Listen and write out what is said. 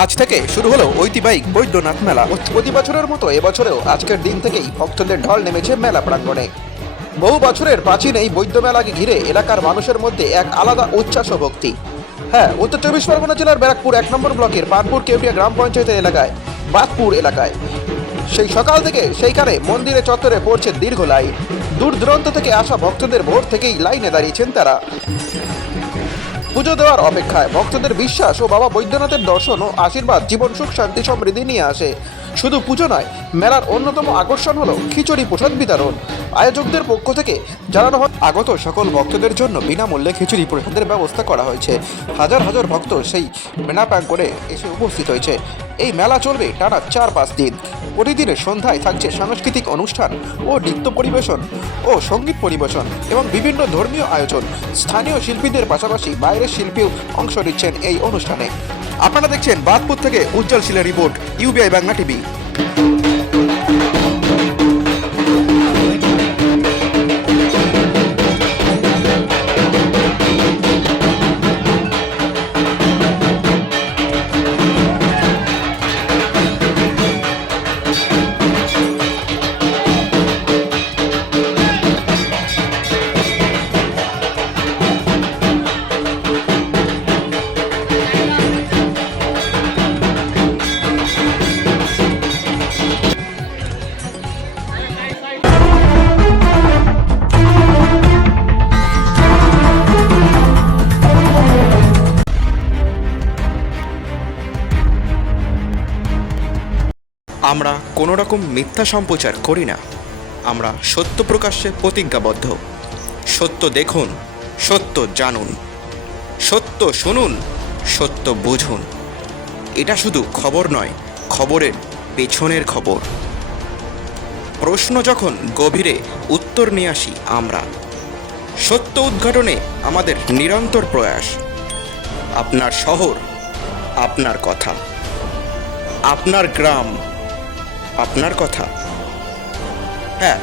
আজ থেকে শুরু হলো ঐতিহ্যবাহী বৈদ্যনাথ মেলা। প্রতি বছরের মতো এবছরেও আজকের দিন থেকেই ভক্তদের ঢল নেমেছে মেলা প্রাঙ্গণে। বহু বছরের প্রাচীন এই বৈদ্য মেলাকে ঘিরে এলাকার মানুষের মধ্যে এক আলাদা উচ্ছ্বাস ও ভক্তি। হ্যাঁ, উত্তর চব্বিশ পরগনা জেলার ব্যারাকপুর 1 নম্বর ব্লকের পানপুর কেউটিয়া গ্রাম পঞ্চায়েতের এলাকায় বাদপুর এলাকায় সেই সকাল থেকে সেইখানে মন্দিরে চত্বরে পড়ছে দীর্ঘ লাইন। দূর দূরান্ত থেকে আসা ভক্তদের ভোর থেকেই লাইনে দাঁড়িয়েছেন তারা পুজো দেওয়ার অপেক্ষায়। ভক্তদের বিশ্বাস ও বাবা বৈদ্যনাথের দর্শন ও আশীর্বাদ জীবন সুখ শান্তি সমৃদ্ধি নিয়ে আসে। শুধু পুজো নয়, মেলার অন্যতম আকর্ষণ হলো খিচুড়ি প্রসাদ বিতরণ। আয়োজকদের পক্ষ থেকে জানানো হয় আগত সকল ভক্তদের জন্য বিনামূল্যে খিচুড়ি প্রসাদের ব্যবস্থা করা হয়েছে। হাজার হাজার ভক্ত সেই মেলা প্রাঙ্গণে এসে উপস্থিত হয়েছে। এই মেলা চলবে টানা 4-5 দিন। প্রতিদিনের সন্ধ্যায় থাকছে সাংস্কৃতিক অনুষ্ঠান ও নৃত্য পরিবেশন ও সঙ্গীত পরিবেশন এবং বিভিন্ন ধর্মীয় আয়োজন। স্থানীয় শিল্পীদের পাশাপাশি বাইরের শিল্পীও অংশ নিচ্ছেন এই অনুষ্ঠানে। আপনারা দেখছেন বাদপুর থেকে উজ্জ্বল শিলের রিপোর্ট, ইউবিআই বাংলা টিভি। আমরা কোনো রকম মিথ্যা সম্প্রচার করি না। আমরা সত্য প্রকাশ্যে প্রতিজ্ঞাবদ্ধ। সত্য দেখুন, সত্য জানুন, সত্য শুনুন, সত্য বুঝুন। এটা শুধু খবর নয়, খবরের পেছনের খবর। প্রশ্ন যখন গভীরে, উত্তর নিয়ে আসি আমরা। সত্য উদ্ঘাটনে আমাদের নিরন্তর প্রয়াস। আপনার শহর, আপনার কথা, আপনার গ্রাম, আপনার কথা। হ্যাঁ,